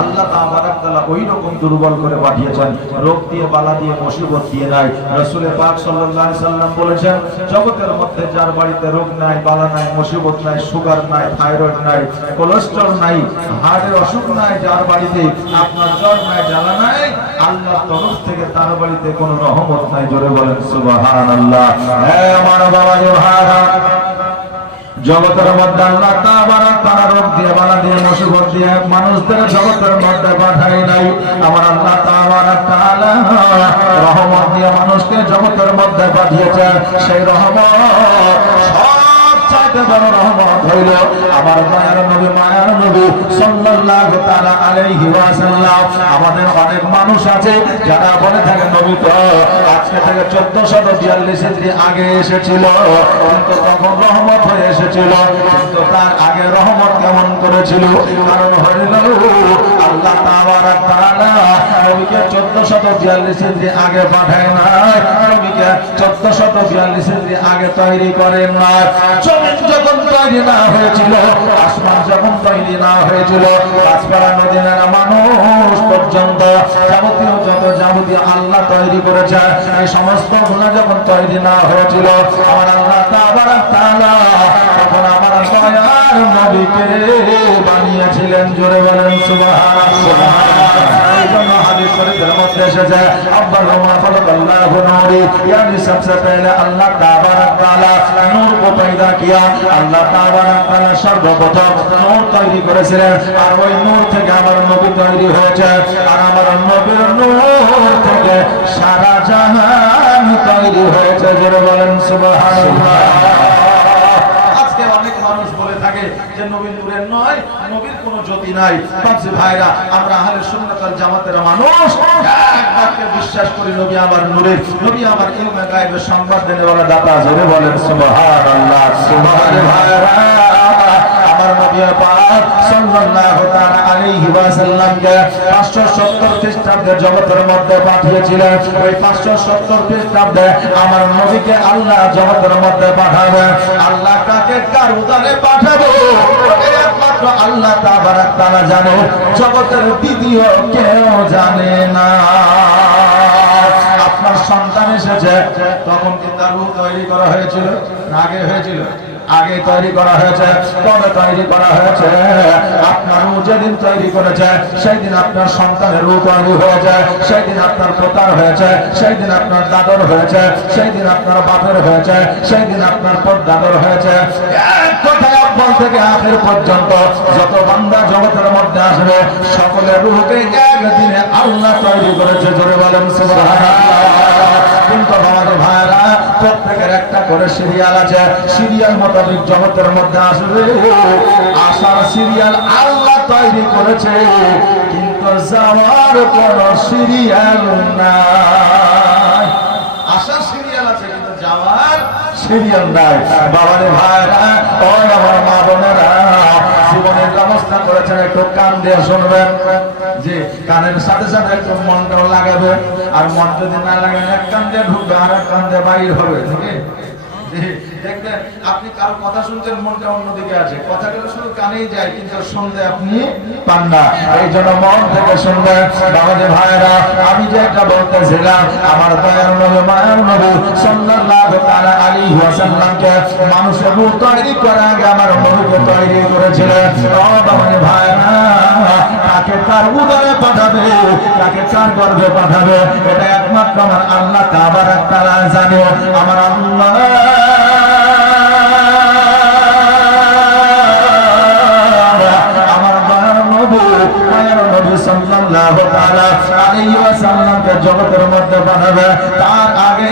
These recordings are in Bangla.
আল্লাহ তাবারাক তাআলা ওই রকম দুর্বল করে পাঠিয়েছেন, রোগ দিয়ে, বালা দিয়ে, মুসিবত দিয়ে নাই। রাসূল পাক সাল্লাল্লাহু আলাইহি সাল্লাম বলেছেন, জগতের মধ্যে যার বাড়িতে রোগ নাই, বালা নাই, মুসিবত নাই, সুগার নাই, থাইরয়েড নাই, কোলেস্টেরল নাই, হার্টের অসুখ নাই, যার বাড়িতে আপনার জ্বর নাই, জ্বালা নাই, আল্লাহর তরফ থেকে তার বাড়িতে কোনো রহমত নাই। জোরে বলেন সুবহানাল্লাহ। হে আমার বাবা ভাইরা, জগতের মধ্যে আল্লাহ তাবারাক তাআলা রোগ দিয়ে, বালা দিয়ে, মুসিবত দিয়ে মানুষদের জগতের মধ্যে পাঠায় নাই। আমার আল্লাহ তাবারাক তাআলা রহমত দিয়ে মানুষকে জগতের মধ্যে পাঠিয়েছে। সেই রহমত সবচাইতে বড় রহমত হইল আমার দয়ার নবী, মায়ার নবী সাল্লাল্লাহু তাআলা আলাইহি ওয়াসাল্লাম। আমাদের অনেক মানুষ আছে যারা বলে থাকে নবী তো আজকে থেকে 1442 হিজরি আগে এসেছিল, কিন্তু তখন রহমত হয়ে এসেছিল। কিন্তু তার আগে রহমত কেমন করেছিল? কারণ হইল আল্লাহ তাবারাক তাআলা নবীকে 1442 হিজরি আগে পাঠায় নাই, নবীকে 1442 হিজরি আগে তৈরি করেন না। জমিন যখন তৈরি না হয়েছিল, আসমান যখন তৈরি না হয়েছিল, গাছপালা, নদী নালা, মানুষ পর্যন্ত যাবতীয় যত যাবতীয় আল্লাহ তৈরি করেছে, এই সমস্ত গুণা যখন তৈরি না হয়েছিল, আমার আল্লাহ তাবারাক তাআলা তখন আমার দয়ার নবীকে বানিয়েছিলেন। জোরে বলেন সুবহানাল্লাহ। এই জন্য হাদিস শরীফের মধ্যে এসেছে, আব্বালু মা খালাকাল্লাহু নূরি, यानी सबसे पहले अल्लाह ताबारक ताआला नूर को पैदा किया। আল্লাহ তাবারাক তাআলা সর্বপ্রথম নূর তৈরি করেছিলেন, আর ওই নূর থেকে আমার নবী তৈরি হয়েছে, আর আমার নবীর নূর থেকে সারা জাহান তৈরি হয়েছে। জোরে বলেন সুবহানাল্লাহ। আজকে অনেক মানুষ বলে থাকে যে নবী নূরের নয়, নবীর কোনো জ্যোতি নাই। বাপজি ভাইরা, আমরা আহলে সুন্নাত ওয়াল জামাতের মানুষ এক বাক্যে বিশ্বাস করি, নবী আমার নূরের, নবী আমার ইলমে গায়বের সংবাদ দেনে ওয়ালা দাতা। জোরে বলেন সুবহানাল্লাহ। সুবহানাল্লাহ ভাইরা, আমার নবী পাক সাল্লাল্লাহু তাআলা আলাইহি ওয়াসাল্লামকে 570 খ্রিস্টাব্দে জগতের মধ্যে পাঠিয়েছিলেন। ওই 570 খ্রিস্টাব্দে আমার নবীকে আল্লাহ জগতের মধ্যে পাঠাবেন। আল্লাহ কাকে কার উদারে পাঠাবো একমাত্র আল্লাহ তাবারাক তাআলা জানে, জগতের দ্বিতীয় কেউ জানে না। আপনার সন্তান এসেছে, তখন কি তার রূপ তৈরি করা হয়েছিল? আগে হয়েছিল? আগে তৈরি করা হয়েছে। কবে তৈরি করা হয়েছে? আপনার রূপ যেদিন তৈরি করেছে, সেই দিন আপনার সন্তানের রূপ তৈরি হয়েছে, সেই দিন আপনার পোতার হয়েছে, সেই দিন আপনার দাদর হয়েছে, সেই দিন আপনার বাপের হয়েছে, সেই দিন আপনার পরদাদর হয়েছে। এক কথায় আব্বাল থেকে আখের পর্যন্ত যত বান্দা জগতের মধ্যে আসবে, সকলের রূপকে একদিনে আল্লাহ তৈরি করেছে। জোরে বলেন সুবহানাল্লাহ। কিন্তু আমাদের ভাইরা, প্রত্যেকের একটা করে সিরিয়াল আছে, সিরিয়াল মোতাবেক জগতের মধ্যে আসবে। আসার সিরিয়াল আল্লাহ তৈরি করেছে, কিন্তু যাওয়ার কোন সিরিয়াল নাই। আসার সিরিয়াল আছে, কিন্তু যাওয়ার সিরিয়াল নাই। বাবারে ভাইরা, ওই আমার মা বোনেরা, জীবনের ব্যবস্থা করেছেন, একটু কান দিয়ে শুনবেন, যে কানের সাথে সাথে একটু মনটাও লাগাবে। আর মন যদি না লাগান, এক কান দিয়ে ঢুকবে আর এক কান দিয়ে বাইর হবে। ঠিক আছে? দেখবেন আপনি কারো কথা শুনছেন, মনটা অন্যদিকে আছে, কথাগুলো শুধু কানেই যায়, কিন্তু শুনতে আপনি পান না। এই জন্য মন থেকে শুনবেন। বাবাজি ভাইরা, আমি যে একটা বলতেছিলাম, আমার দয়ার নবী, মায়ার নবী সাল্লাল্লাহু তাআলা আলাইহি ওয়াসাল্লামকে মানুষের রূপ তৈরি করার আগে আমার নবীকে তৈরি করেছিলেন। বাবাজি ভাইরা, কাকে কার উদরে পাঠাবে, কাকে কার গর্ভে পাঠাবে, এটা একমাত্র আমার আল্লাহ তাবারাক তাআলা জানে। আমার আল্লাহ সাল্লাল্লাহু তাআলা আলাইহি ওয়াসাল্লামকে জগতের মধ্যে পাঠাবে, তার আগে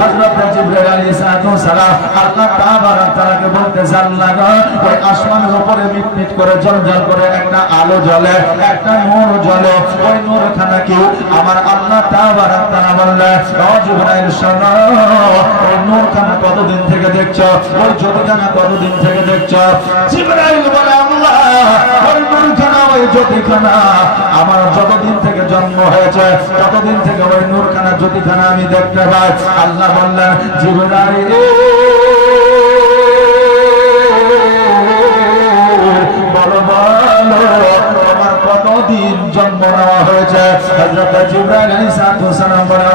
হযরত জিবরাইল আলাইহিস সালাম আল্লাহ তাবারাক তাআলাকে বলতেছে, আল্লাহ গো, ওই আসমানের উপরে মিটমিট করে জ্বলজ্বল করে একটা আলো জ্বলে, একটা নূর জ্বলে, ওই নূরখানা কি? আমার আল্লাহ তাবারাক তাআলা বললেন, ও জিবরাইল শোনো, ওই নূরখানা কতদিন থেকে দেখছো? ওই জ্যোতিখানা কতদিন থেকে দেখছো? জিবরাইল বলে, আল্লাহ, ওই নূরখানা, ওই জ্যোতিখানা আমার যতদিন থেকে জন্ম হয়েছে, ততদিন থেকে ওই নূরখানা, জ্যোতিখানা আমি দেখতে পাই। আল্লাহ বললেন, জিবরাইল, বলো বলো, তোমার কত দিন জন্ম নেওয়া হয়েছে। হযরত জিবরাইল আলাইহিস সালাম বলে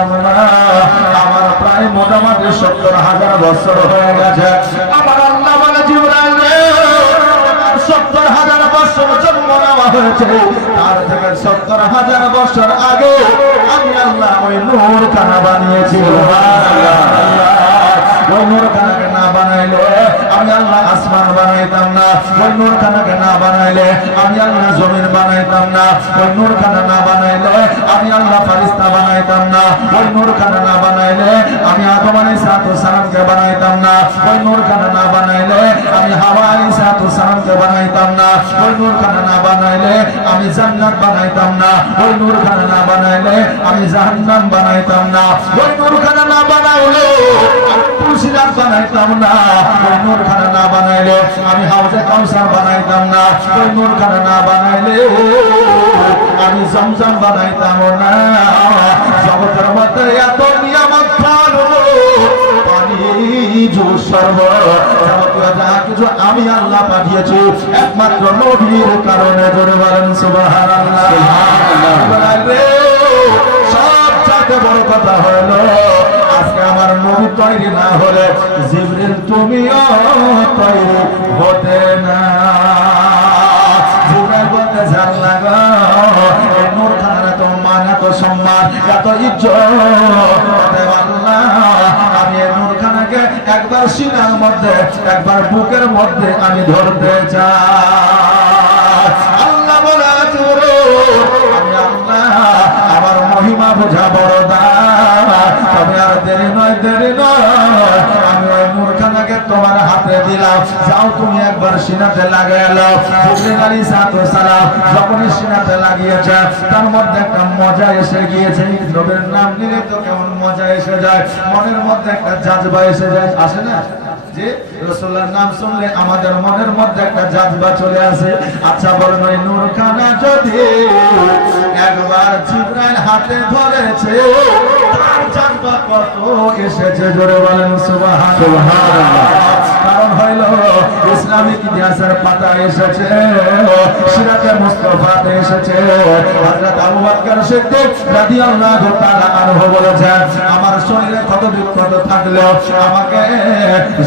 আমার প্রায় মোটামুটি 70,000 বছর হয়ে গেছে। আমার আল্লাহ বলে জিবরাইল 70,000 বছর জন্ম নেওয়া হয়েছে, তার থেকে 70,000 বছর আগে আমি আল্লাহ ওই নূর খানা বানিয়েছি। ওই নূর খানাকে না বানাইলে আমি আল্লাহ আসমান বানাইতাম না। ওই নূর খানাকে না বানাইলে আমি আল্লাহ জমিন বানাইতাম না। ওই নূর খানা না বানাইলে আমি আল্লাহ ফারিস্তা বানাইতাম না। ওই নূর খানা না বানাইলে আমি আদম আলাইহিস সালামকে বানাইতাম না। ওই নূর খানা না বানাইলে আমি হাওয়া আলাইহিস সালামকে বানাইতাম না। ওই নূর খানা না বানাইলে আমি জান্নাত বানাইতাম না। ওই নূর খানা না বানাইলে আমি জাহান্নাম বানাইতাম না। ওই নূর খানা না বানাইলে তুলসিরাত বানাইতাম না। ওই নূর খানা না বানাইলে আমি হাউজে কাউসার বানাইতাম না। ওই নূর খানা না বানাইলে আমি জমজম বানাইতাম না। জগতের মধ্যে এত নিয়ামত পানি জুস শরবত যাবতীয় যা কিছু আমি আল্লাহ পাঠিয়েছি একমাত্র নবীর কারণে। জোরে বলেন সুবহানাল্লাহ। সবচেয়ে বড় কথা হলো আজকে আমার নবী তৈরি না হলে জিবরিল তুমিও তৈরি হতে না। জিবরাইল বলতে জান লাগা এই নূর খানার এত মান, এত সম্মান, এত ইজ্জত আল্লাহ আমি এই নূর খানাকে একবার সিনার মধ্যে একবার বুকের মধ্যে আমি ধরতে চাই। আল্লাহ বলে আমি আল্লাহ আমার মহিমা বোঝা বড় তবে আর দেরি নয়, দেরি নয়, আমি ওই নূর খানাকে তোমার হাতে দিলাম, যাও তুমি একবার সিনাতে লাগিয়ে নাও। জিবরাইল আলাইহিস সালাম যখনই সিনাতে লাগিয়েছে তার মধ্যে একটা মজা এসে গিয়েছে। নবীর নাম নিলে তো কেমন মজা এসে যায়, মনের মধ্যে একটা জাজবা এসে যায়, আসে না? যে রাসূলুল্লাহর নাম শুনলে আমাদের মনের মধ্যে একটা জাজবা চলে আসে। আচ্ছা বলেন ওই নূর খানা যদি একবার জিবরাইল হাতে ধরেছে তার জাজবা কত এসেছে? জোরে বলেন সুবহানাল্লাহ। কারণ হইল ইসলামিক ইতিহাসের পাতা এসেছে, সিরাতে মুস্তাফাতে এসেছে। হযরত আবু বকর সিদ্দিক রাদিয়াল্লাহু তাআলা আনহু বলেছেন আমার শরীরে কত বিপদ থাকলেও আমাকে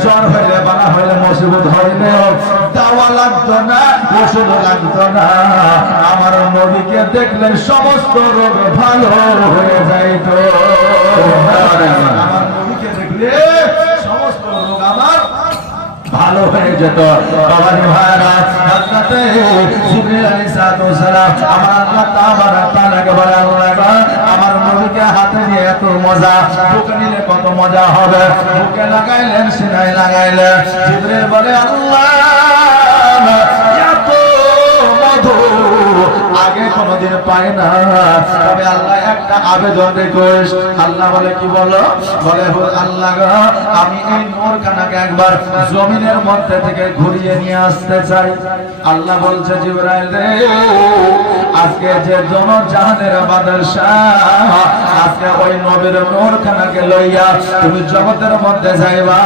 জ্বর হইলে বালা হইলে মুসিবত হইলে দাওয়া লাগতো না, ওষুধ লাগতো না, আমার নবীকে দেখলে সমস্ত রোগ ভালো হয়ে যাইতো। আমার নবীকে দেখলে সমস্ত রোগ আমার ভালো হয়ে যেত। বাবাজি ভাইরা হযরত জিবরাইল আলাইহিস সালাম আমার আল্লাহ তাআলাকে বলে আল্লাহ আমার নবীকে হাতে নিয়ে এত মজা, বুকে নিলে কত মজা হবে। বুকে লাগাইলেন, সিনায় লাগাইলেন। জিবরাইল বলে আল্লাহ এত মধু আগে কোনদিন পায় না। তবে আল্লাহ একটা আবেদন রিকোয়েস্ট। আল্লাহ বলে কি বলো? বলে আল্লাহ আমি এই নূর খানাকে একবার জমিনের মধ্যে থেকে ঘুরিয়ে নিয়ে আসতে চাই। আল্লাহ বলছে জিবরাইল রে আজকে যে জাহানের বাদশাহ আজকে ওই নবীর নূর খানাকে লইয়া তুমি জগতের মধ্যে যাইবা,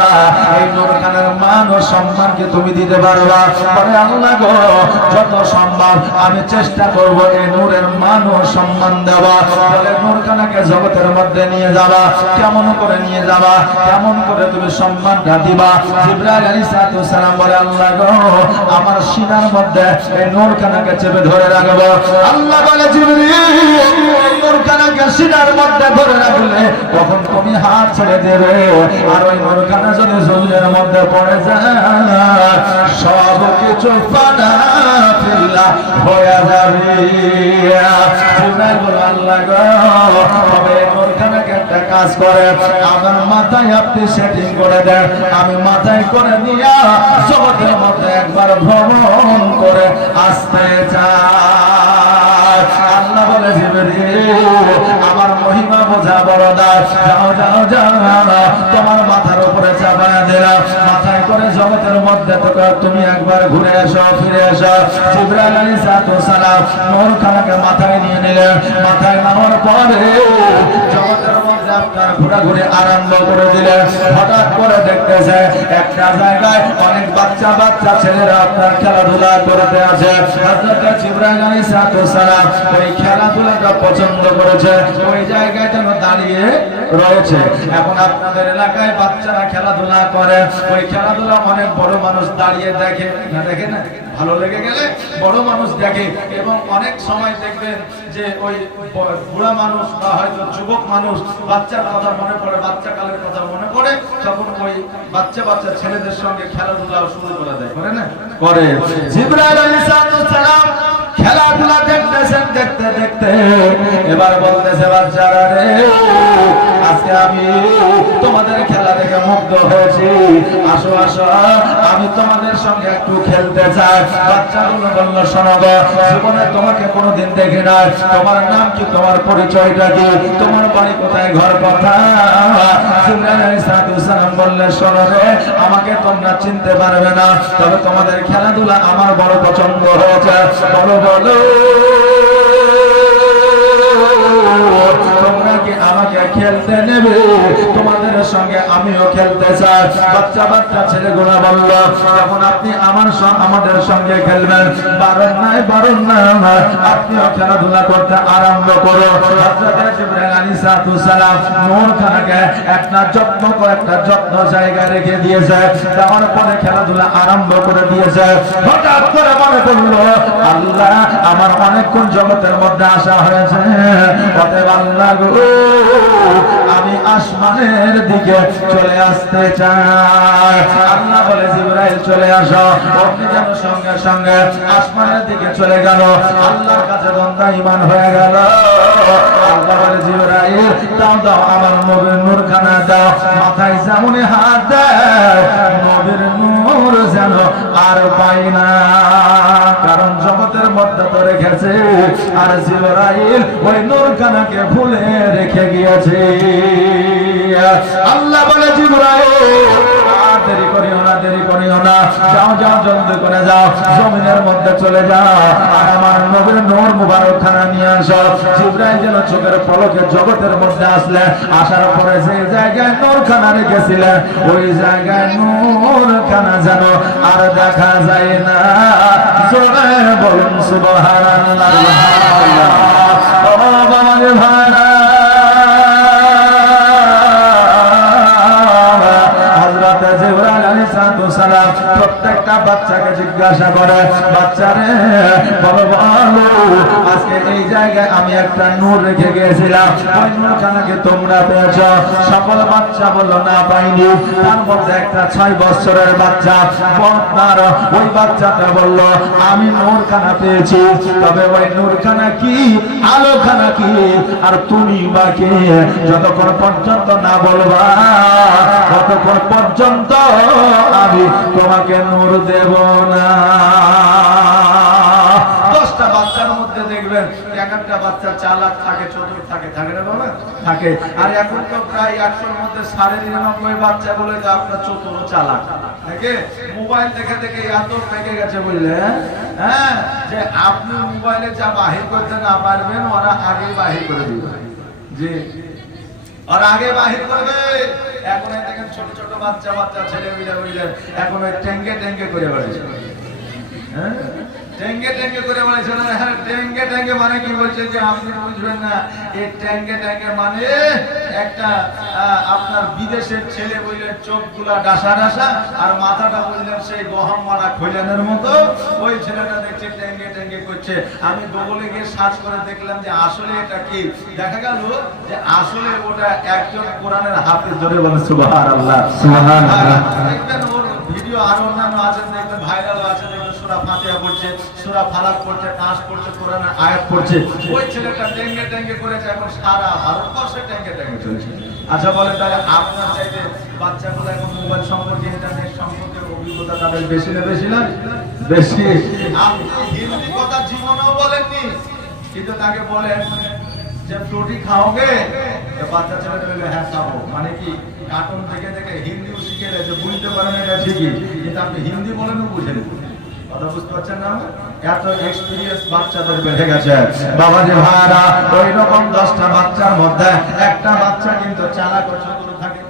এই নূর খানার মান ও সম্মান কি তুমি দিতে পারবা? বলে আল্লাহ গো যত সম্ভব আমি চেষ্টা করব এই নূরের মান ও সম্মান দেওয়া। বলে নূর খানাকে জগতের মধ্যে নিয়ে যাবা, কেমন করে নিয়ে যাবা, কেমন করে তুমি সম্মানটা দিবা? জিবরাইল আলাইহিস সালাম বলে আল্লাহ গো আমার সিনার মধ্যে এই নূর খানাকে চেপে ধরে রাখবো। আল্লাহ বলে জিবরিল এই নূর খানাকে সিনার মধ্যে ধরে রাখলে তখন তুমি হাত ছেড়ে দেবে, আর ওই নূর খানা যদি জমিনের মধ্যে পড়ে যায় সব কিছু ফানা ফিল্লা হয়ে যাবে। জিবরাইল বলে আল্লাহ গো তবে নূর খানাকে একটা কাজ করে আমার মাথায় আপনি সেটিং করে দেন, আমি মাথায় করে নিয়ে জগতের মধ্যে একবার ভ্রমণ করে আসতে চাই। আল্লাহ বলে জিবরিল আমার মহিমা বোঝা বড় দাস, যাও যাও যাও তোমার মাথার উপরে চাপায়া দিলাম, মাথায় করে জগতের মধ্যে তুমি একবার ঘুরে এসো, ফিরে এসো। জিবরাইল আলাইহিস সালাম নূর খানাকে মাথায় নিয়ে নিলেন। মাথায় নেওয়ার পরে জগতের মধ্যে আপনার ঘোরাঘুরি আরম্ভ করে দিলেন। হঠাৎ করে দেখতেছে একটা জায়গায় অনেক বাচ্চা বাচ্চা ছেলেরা আপনার খেলাধুলা করতে আছে। হযরত জিবরাইল আলাইহিস সালাম ওই খেলাধুলাটা পছন্দ করেছে, ওই জায়গায় যেন দাঁড়িয়ে রয়েছে। এখন আপনাদের এলাকায় বাচ্চারা খেলাধুলা করে, ওই খেলাধুলা অনেক বড় মানুষ দাঁড়িয়ে দেখে না, দেখে না, ভালো লেগে গেলে বড় মানুষ দেখে। এবং অনেক সময় দেখবেন যে ওই বুড়া মানুষ বা হয়তো যুবক মানুষ বাচ্চার কথা মনে পড়ে, বাচ্চা কালের কথা মনে পড়ে, তখন ওই বাচ্চা বাচ্চা ছেলেদের সঙ্গে খেলাধুলা শুরু করে দেয়, করে না, করে। জিবরাইল আলাইহিস সালাম খেলাধুলা দেখতেছেন, দেখতে দেখতে এবার বলতেছে, বাচ্চারা রে, আজকে আমি তোমাদের খেলা দেখে মুগ্ধ হয়েছি, আসো আসো আমি তোমাদের সঙ্গে একটু খেলতে চাই। বাচ্চাগুলো বলল, শোনো গো, জীবনে তোমাকে কোনোদিন দেখি নাই, তোমার নাম কি, তোমার পরিচয়টা কি, তোমার বাড়ি কোথায়, ঘর কোথায়? জিবরাইল আলাইহিস সালাম বললেন, শোনো রে, আমাকে তোমরা চিনতে পারবে না, তবে তোমাদের খেলাধুলা আমার বড় পছন্দ হয়েছে। বলো বলো, তোমরা কি আমাকে খেলতে নেবে? তোমাদের সঙ্গে আমিও খেলতে চাই। বাচ্চা বাচ্চা ছেলেগুলো বলল, যখন আপনি আমাদের সঙ্গে খেলবেন, বারণ নাই, বারণ নাই, আপনিও খেলাধুলা করতে আরম্ভ করো। হযরত জিবরাইল আলাইহিস সালাম নূরখানাকে একটা যত্ন জায়গায় রেখে দিয়েছে, যাওয়ার পরে খেলাধুলা আরম্ভ করে দিয়েছে। হঠাৎ করে মনে পড়লো, আল্লাহ, আমার অনেকক্ষণ জগতের মধ্যে আসা হয়েছে, অতএব আল্লাহ গো, আমি আসমানের দিকে চলে আসতে চাই। আল্লাহ বলে, জিবরাইল চলে আসো। আপনি যেন সঙ্গে সঙ্গে আসমানের দিকে চলে গেল। আল্লাহর কাছে বান্দা ঈমান হয়ে গেল। আল্লাহ বলে, জিবরাইল দাও দাও, আমার নবীর নূরখানা দাও। মাথায় যেমন হাত দেয়, নবীর নূর যেন আর পাই না, কারণ জগতের মধ্যে তো রেখেছে, আর জিবরাইল ওই নূরখানাকে ভুলে রেখে গিয়েছে। আল্লাহ বলে, জিবরাইল দেরি করিও না, দেরি করিও না, যাও যাও, জলদি করে যাও, জমিনের মধ্যে চলে যাও, আর আমার নবীর নূর মুবারক খানা নিয়ে আসো। জিবরাইল যেন চোখের পলকে জগতের মধ্যে আসলে, আসার পরে যে জায়গায় নূর খানা রেখেছিলেন, ওই জায়গায় নূর খানা যেন আর দেখা যায় না। জোরে বলুন সুবহানাল্লাহ। ও বাবা রে ভাইরা, প্রত্যেকটা বাচ্চাকে জিজ্ঞাসা করে, বাচ্চারে বলো বলো, আজকে এই জায়গায় আমি একটা নূর রেখে গিয়েছিলাম, ওই নূরখানাকে তোমরা পেয়েছ? সকল বাচ্চা বললো, না পাইনি। তার মধ্যে একটা 6 বছরের বাচ্চা, বড় ওই বাচ্চাটা বলল, আমি নূরখানা পেয়েছি, তবে ওই নূরখানা কি, আলোখানা কি, আর তুমি বা কে? যতক্ষণ পর্যন্ত না বলবা, ততক্ষণ পর্যন্ত আমি তোমাকে নূর দেব না। 10টা বাচ্চার মধ্যে দেখবেন একটা বাচ্চা চালাক থাকে, চতুর থাকে, থাকে না বাবা? থাকে। আর এখন তো প্রায় 100-র মধ্যে 99.5 বাচ্চা বলে যে আপনার চতুর ও চালাক থাকে। মোবাইল দেখে দেখে এত পেকে গেছে বললে, হ্যাঁ, যে আপনি মোবাইলে যা বাহির করতে না পারবেন, ওরা আগে বাহির করে দিবে, যে আর আগে বাহির করবে। এখন দেখেন ছোট ছোট বাচ্চা বাচ্চা ছেলে মিলে এখন ওই ট্যাঙ্গে ট্যাঙ্গে করে বেড়াচ্ছে, হ্যাঁ, ট্যাঙ্গে ট্যাঙ্গে করে বেড়াচ্ছে না। হ্যাঁ, ট্যাঙ্গে ট্যাঙ্গে মানে কি বলছে যে আপনি বুঝবেন না, এই ট্যাঙ্গে ট্যাঙ্গে মানে একটা আপনার বিদেশের ছেলে বললেন চোখগুলা ডাসা ডাসা, আর মাথাটা বললেন সেই গহম মারা খৈলানের মতো, ওই ছেলেটা দেখছে ট্যাঙ্গে ট্যাঙ্গে করছে। আমি গুগলে গিয়ে সার্চ করে দেখলাম যে আসলে এটা কি, দেখা গেল যে আসলে ওটা একজন কোরআনের হাফেজ। ধরে বলেন সুবহানাল্লাহ, সুবহানাল্লাহ। দেখবেন ওর ভিডিও আরো অন্যান্য আছে, দেখবেন ভাইরাল আছে, দেখবেন সূরা ফাতিহা পড়ছে, সূরা ফালাক পড়ছে, নাস পড়ছে, কোরআনের আয়াত পড়ছে। ওই ছেলেটা ট্যাঙ্গে ট্যাঙ্গে করেছে, এখন সারা ভারতবর্ষে ট্যাঙ্গে ট্যাঙ্গে চলছে। আচ্ছা বলেন, তাহলে আপনার চাইতে বাচ্চাগুলো এখন মোবাইল সম্পর্কে, ইন্টারনেট সম্পর্কে অভিজ্ঞতা তাদের বেশি না বেশি না বেশি? আপনি হিন্দি কথা জীবনেও বলেননি, কিন্তু তাকে বলেন যে রুটি খাওগে, বাচ্চা ছেলেটা বলবে হ্যাঁ খাবো, মানে কি কার্টুন দেখে দেখে হিন্দিও শিখে গেছে, বুঝতে পারেন এটা ঠিকই, কিন্তু আপনি হিন্দি বলেনও বুঝেন। কথা বুঝতে পারছেন না? এত এক্সপেরিয়েন্স বাচ্চাদের বেড়ে গেছে বাবাজি ভাইরা। ওই রকম 10টা বাচ্চার মধ্যে একটা বাচ্চা কিন্তু চালাক ও চতুর থাকে,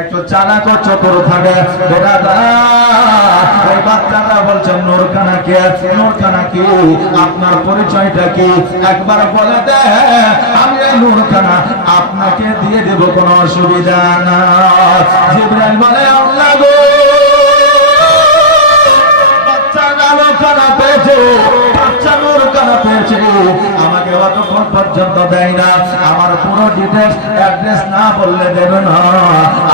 একটু চালাক ও চতুর থাকে। ওই বাচ্চাটা বলছে নূরখানা কে? নূরখানা কি? আপনার পরিচয়টা কি? একবার বলে দে, আমি এই নূরখানা আপনাকে দিয়ে দেব, কোনো অসুবিধা না। জিবরাইল বলে আল্লাহ গো, আমাকে অতক্ষণ পর্যন্ত দেয় না, আমার পুরো ডিটেইলস অ্যাড্রেস না বললে দেবে না।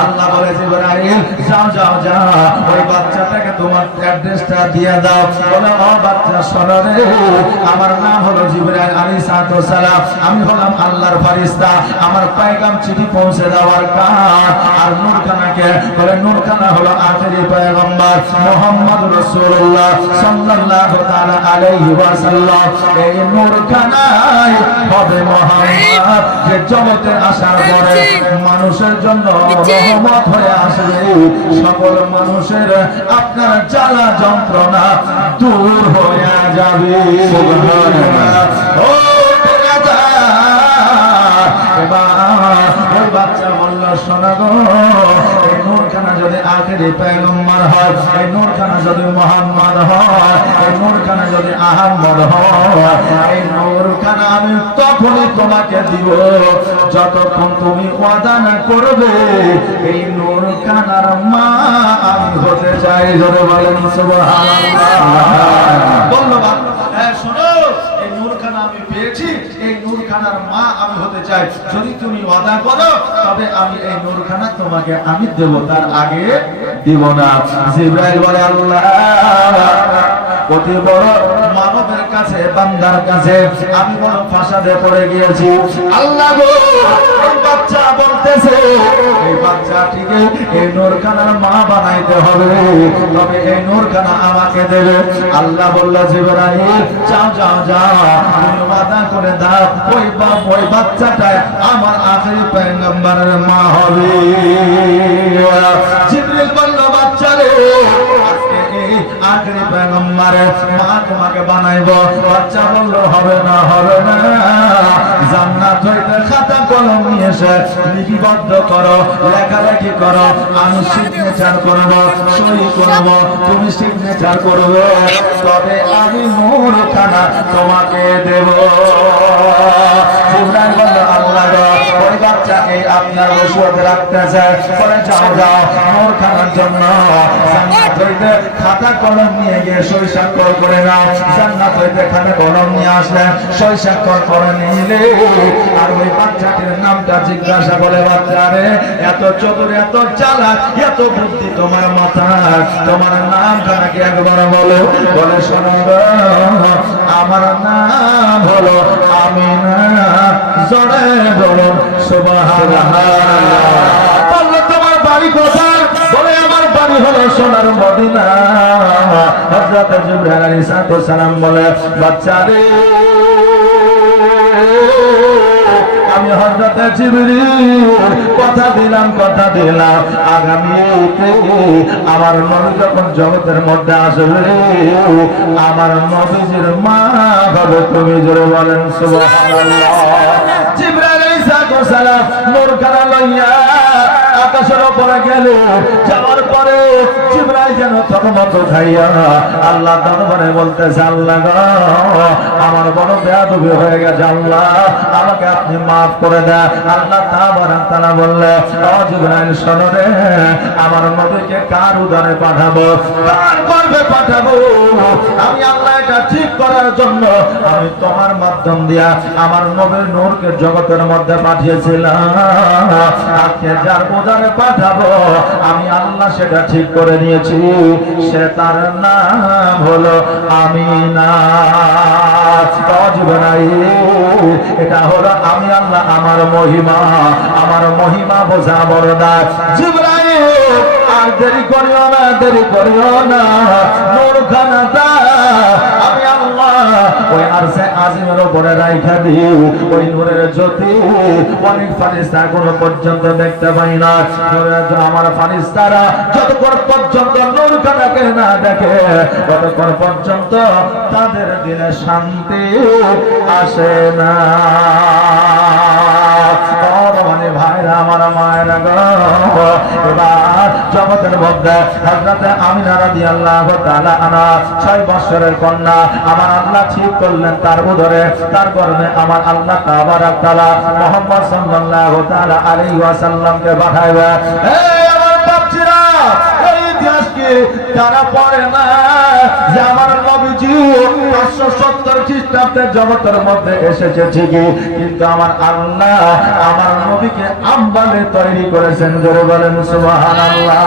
আল্লাহ বলে জিবরাইল যাও যাও যাও, ওই বাচ্চাটাকে তোমার অ্যাড্রেসটা দিয়ে দাও। বলে ও বাচ্চা শোনো রে, আমার নাম হলো জিবরাইল আলাইহিস সালাম, আমি হলাম আল্লাহর ফেরেশতা, আমার পয়গাম চিঠি পৌঁছে দেওয়ার কাজ। আর নূরখানাকে বলে নূরখানা হলো আখেরি পয়গম্বর মুহাম্মদ রাসূলুল্লাহ সাল্লাল্লাহু তাআলা আলাইহি ওয়াসাল্লাম। এই নূরখানায় হবে মুহাম্মদ, যে জগতে আসার পরে মানুষের জন্য রহমত হয়ে আসবে, সকল মানুষের আপনার জ্বালা যন্ত্রণা দূর হয়ে যাবে। সুবহানাল্লাহ। ও ওই বাচ্চা বলল শোনা গো, এই নূরখানা যদি আখেরি পয়গম্বর হয়, এই নূরখানা যদি মুহাম্মদ হয়, এই নূরখানা যদি আহমদ হয়, এই নূরখানা আমি তখনই তোমাকে দিব যতক্ষণ তুমি ওয়াদা না করবে এই নূরখানার মা আমি হতে চাই। জোরে বলেন সুবহানাল্লাহ। ধন্যবাদ। শোনো, এই নূরখানা আমি পেয়েছি, এই নূরখানার মা আমি হতে চাই। যদি তুমি ওয়াদা করো তবে আমি এই নূরখানা তোমাকে আমি দেব, তার আগে দিব না। জিবরাইল বলে আল্লাহ, অতি বড় মানবের কাছে, বান্দার কাছে আমি বড় ফাসাদে পড়ে গিয়েছি। আল্লাহ গো, এই বাচ্চা বলতেছে এই বাচ্চাটিকে এই নূরখানার মা বানাইতে হবে, তবে এই নূরখানা আমাকে দেবে। আল্লাহ বলল জিবরাইল যাও যাও যাও, তুমি ওয়াদা করে দাও ওই বাচ্চাটা আমার আখেরি পয়গম্বরের মা হবে। জিবরাইল বলল বাচ্চারে, আজকে এই আখেরি পয়গম্বরের মা তোমাকে বানাইবো। বাচ্চা বলল হবে না, হবে না, জান্নাত হইতে খাতা কলম নিয়ে এসে লিপিবদ্ধ করো, লেখালেখি করো, আমি সিগনেচার করবো, সই করবো, তুমি সিগনেচার করবে, তবে আমি নূরখানা তোমাকে দেব। জিবরাইল বলল আল্লাহ গো, ওই বাচ্চা এই আপনার ওষুধ রাখতেছে, পরে যাও যাও নূরখানার জন্য জান্নাত হইতে খাতা কলম নিয়ে গিয়ে সই স্বাক্ষর করে নাও। জান্নাত হইতে খাতা কলম নিয়ে আসলে সই স্বাক্ষর করে নিলে আর ওই বাচ্চাটির নামটা জিজ্ঞাসা বলে বাচ্চারে এত চতুর, এত চালাক, এত বুদ্ধি তোমার মাথায়, তোমার নামটা নাকি একবার বলো। বলে শোনো আমার নাম হলো আমিনা। জোরে বলুন সুবহানাল্লাহ। বললো তোমার বাড়ি কোথায়? বলে আমার বাড়ি হলো সোনার মদিনা। হযরত জিবরাইল আলাইহিস সালাম বলে বাচ্চারে আমি হযরত জিবরিল কথা দিলাম আগামীতে আমার নবী যখন জগতের মধ্যে আসবে আমার নবীজির মা হবে তুমি। জোরে বলেন সুবহানাল্লাহ। জিবরাইল আলাইহিস সালাম নূরখানা লইয়া আকাশের উপরে গেল। যাওয়ার পরে জিবরাইল যেন থতমত খাইয়া আল্লাহ দরবারে বলতেছে আল্লাহ গো, আমার বড় বেয়াদবি হয়ে গেছে, আল্লাহ আমাকে আপনি মাফ করে দেন। আল্লাহ তাআলা বললেন ও জিবরাইল শোনো রে, আমার নবীকে কার উদারে পাঠাবো, কার গর্ভে পাঠাবো? আমি আল্লাহ এটা ঠিক করার জন্য আমি তোমার মাধ্যম দিয়া আমার নবীর নূরকে জগতের মধ্যে পাঠিয়েছিলাম। আজকে যার উদারে পাঠাবো আমি আল্লাহ সেটা ঠিক করে নিয়েছি, সে তার নাম হলো আমিনা। এটা হলো আমি আল্লাহ আমার মহিমা বোঝা বড় না। জিবরাইল আর দেরি করিও না, নূরখানাটা আমি আল্লাহ ওই আরশে আজিমের উপরে রাইখা দিই ওই নূরের জ্যোতি অনেক ফারিস্তা এখনো পর্যন্ত দেখতে পাই না। আমার ফারিস্তারা যতক্ষণ পর্যন্ত নূর খানাকে না দেখে ততক্ষণ পর্যন্ত তাদের দিনে শান্তি আসে না। ভাইরা আমার মায়েরা গো, এবার জগতের মধ্যে হযরতে আমিনা রাদিয়াল্লাহু তাআলা আনহা 6 বছরের কন্যা আমার আল্লাহ ঠিক করলেন তার উদরে, তার গর্ভে আমার আল্লাহ তাবারাক তাআলা মুহাম্মদ সাল্লাল্লাহু তাআলা আলাইহি ওয়াসাল্লামকে পাঠাইবে। এই আমার বাপজিরা, এই ইতিহাস কি তারা পড়ে না যে আমার নবীজি 570 খ্রিস্টাব্দে জগতের মধ্যে এসেছে ঠিকই, কিন্তু আমার আল্লাহ আমার নবীকে আম্বালে তৈরি করেছেন। জোরে বলেন সুবহানাল্লাহ।